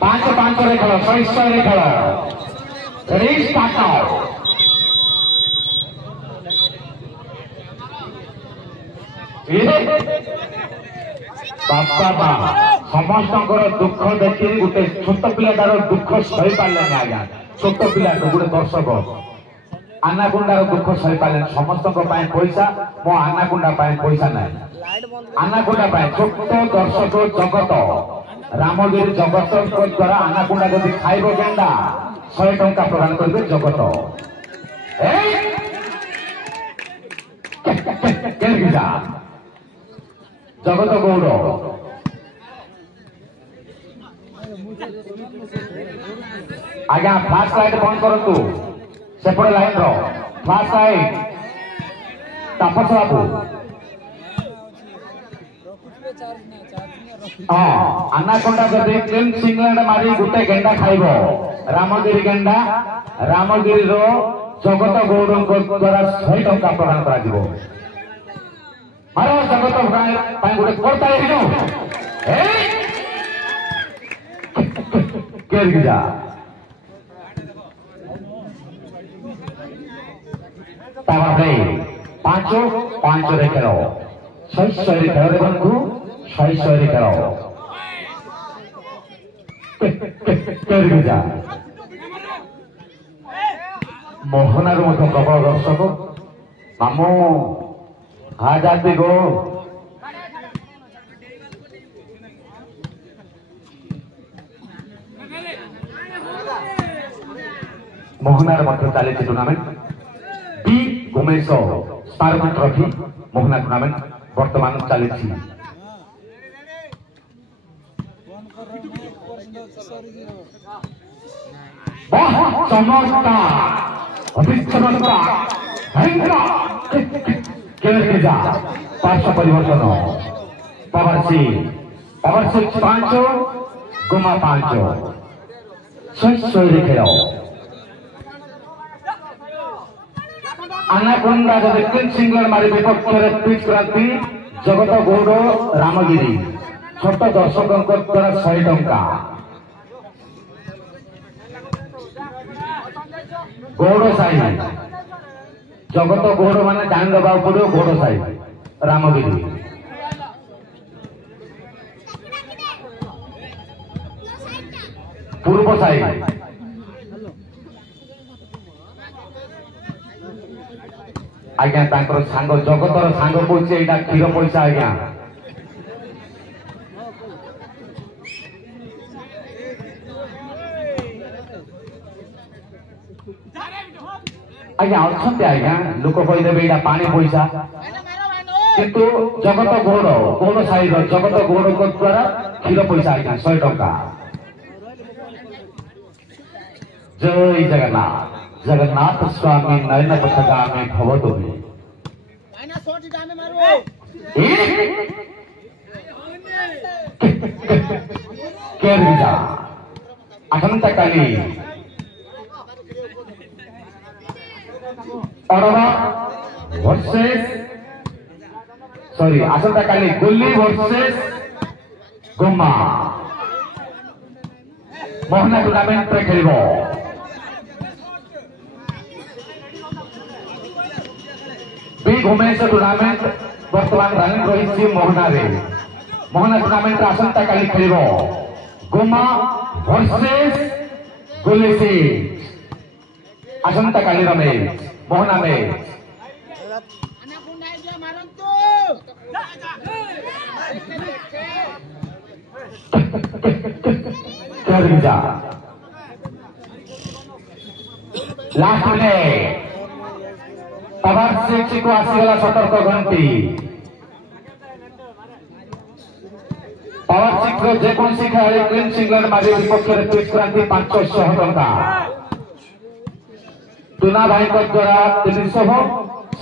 पांच पांच रे खेल 6 रे खेल रेडी स्टार्ट नाउ बापा समस्त दुख देखी गोटे छोट पिलाटार दुख सही पारे आज्ञा छोट पिला गोटे दर्शक आनाकुंडार दुख सही पारे समस्त पैसा मो आनाकुंडा पैसा ना आनाकुंडा छोट दर्शक जगत रामगिरी जगत द्वारा आनाकुंडा जब खाइब गेंडा 100 टंका प्रदान करेंगे जगत जगत गौड़ आज्ञा फ्लैश लाइट बंद करतु सेपटे लाइन रो फ्लैश लाइट तापस बाबू हाँ आनाकोंडा जब क्लीन सिंगलैंड मारी गोटे गेंडा खाइब रामगिरी गेंडा रामगिरी रो जगत गौड़ द्वारा 100 टंका प्रदान करा मारो जगत गोटे करता जा पांचो पांच रे खेल 600 रे खेल बंधु 600 रे खेल जा मोहनार मत प्रबल दर्शक मामू हाँ जाती गो मोहनार मत चली टूर्णामेंट बी उमेश स्मारक ट्रॉफी मोहना टूर्णामेंट वर्तमान चली पार्श्व परिवर्तन पावर सिक्स 5 गुमा 5 600 रे खेल आनाकोंडा जब क्लीन सिंगल मारी विपक्ष में पिच क्रांति जगत गौड़ रामगिरी छोट दर्शक द्वारा 100 टंका गौड़ साई जगत गौड़ माने जान दबा पड़ो गौड़ साई रामगिरी पूर्व साई आज्ञा तांकर सांग जगतर सांग कौचे एटा क्षीर पैसा आज्ञा आज्ञा अच्छा आज्ञा लोक कहीदेवे यहाँ पानी पैसा किंतु जगत गौड़ गौड़ साई जगत गौड़ द्वारा क्षीर पैसा आज्ञा 100 टंका जय जगन्नाथ जगन्नाथ स्वामी नयन पथगामी भवतु आसंता काली सॉरी आसंता काली गुल्ली वर्सेस गुम्मा मोहना टूर्नामेंट रे खेलिबो बी उमेश टूर्नामेंट वर्तमान रनिंग रही मोहना रे मोहना टूर्नामेंट आसंता काली खेलिबो गुम्मा वर्सेस गुलिसी आसंता काली रमेश मोहना में लास्ट में पावर सिक्स को आसीगला सतर्क घंटी पावर सिक्स जेकोसी खेलाड़ी क्लीन सिंगल मारी विपक्ष में पिच क्रांति 500 टंका टूना भाई द्वारा 300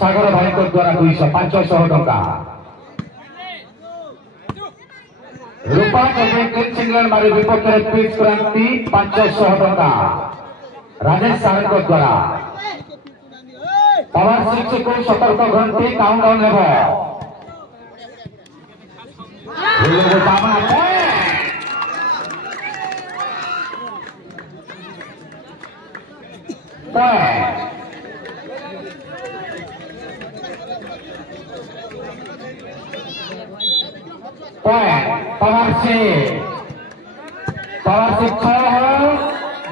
सागर भाई द्वारा 200 500 टंका रूपा क्लीन सिंगल मारी विपक्ष में पिच क्रांति 500 टंका राजेश सागर द्वारा पावर सिक्स को सतर्क घंटी countdown Dulu sama Tawarsi 6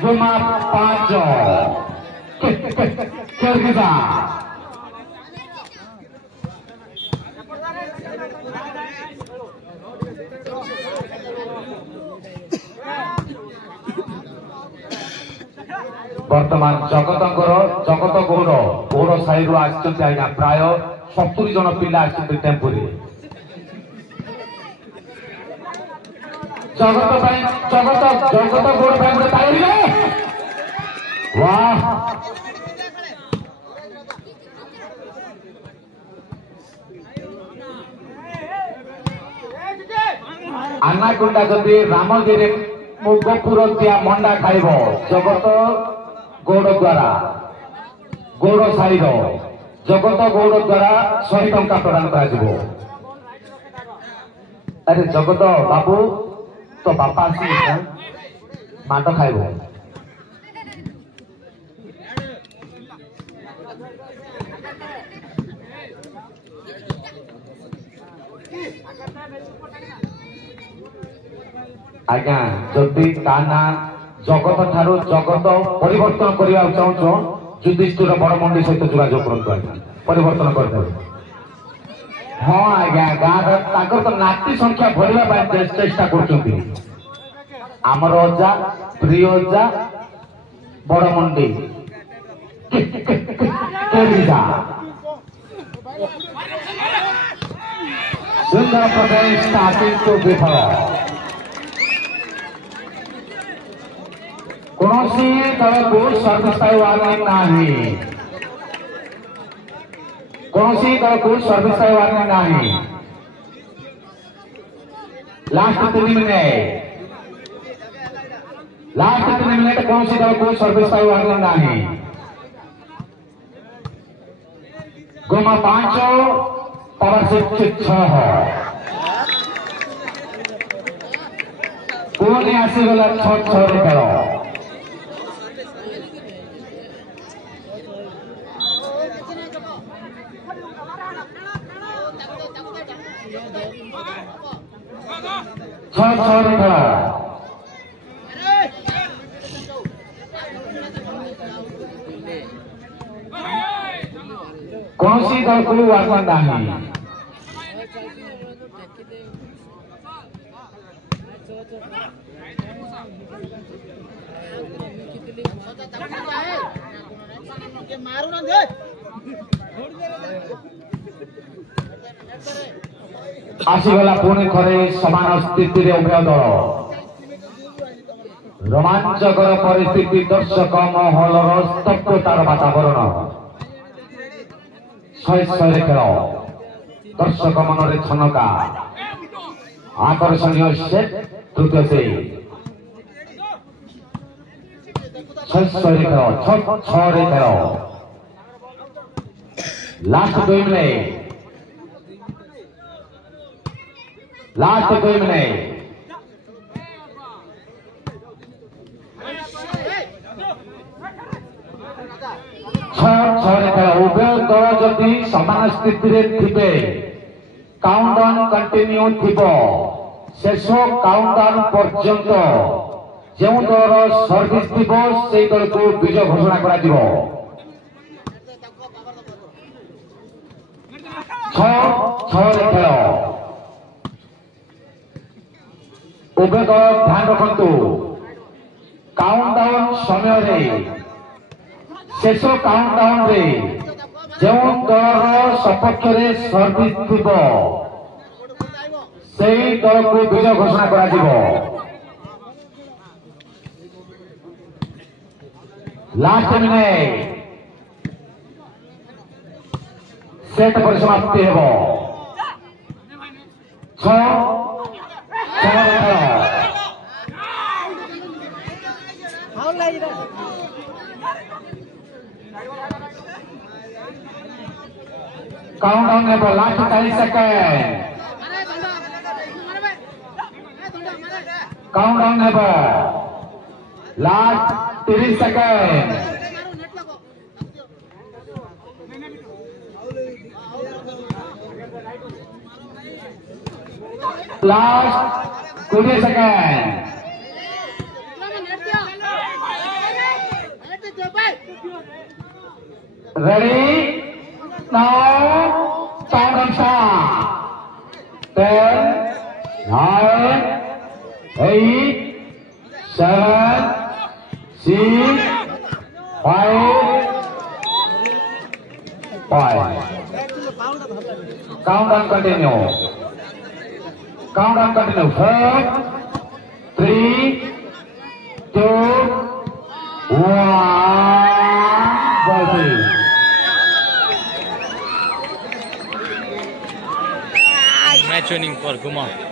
Juma 5 Kirgiza बर्तमान जगत गौड़ साई आज्ञा प्राय 70 जन पिला टेम्पो जगत गौड़ गोटे ताली वाह आनाकुंडा जदि रामगिरी मुगपुर दिया मंडा खाइब जगत गौड़ द्वारा गौड़ साई जगत गौड़ द्वारा 100 टंका प्रदान कर अरे जगत बाबू तो बापा माट खाइब आज्ञा जदि ताना जगत ठारू जगत परिवर्तन करने चाहूँ युधिष्ठिर बड़ मंडी सहित जोगाजोग करूँ परिवर्तन कर हाँ आज्ञा गाँव तो नाती संख्या भरवा चेष्टा करमर अजा प्रिय अजा बड़ मंडी सुंदर प्रचेषा किंतु विफल कौन दल को सर्विस वार्निंग नहीं कौन दल को सर्विस वार्निंग नहीं लास्ट 3 मिनट कौन दल को सर्विस वार्निंग नहीं गुमा 5 पावर 6 पुणी आसीगला 6 खेल 6 खेल कौन दल को वार्निंग नहीं आसीगला पुणी थे समान स्थिति उभय दल रोमांचकर परिस्थिति दर्शक महलर स्तब्धतार वातावरण 100 खेल दर्शक मन छनका आकर्षणीय सेट तृतीय से 6 खेल लास्ट 2 मिनट लास्ट 2 मिनट उभय दल जदि समान स्थिति थे काउंटडाउन कंटिन्यू थिबो शेष काउंटडाउन पर्यंत जो दल सर्विस थिबो से दल को विजय घोषणा करा दिबो 6 खेल उभय दल ध्यान रखु काउंटडाउन समय शेष काउंटडाउन रे जो दल सपक्ष सर्विस थिबो से दल को विजय घोषणा करा दिबो लास्ट मिनट सेट परिसमाप्ति हेबो 6 काउंटडाउन है लास्ट 40 सेकंड काउंटडाउन है last 30 second last 20 second ready now time start 10 9 8 7 6 5 countdown continue 4 3 2 1 Match winning for Guma.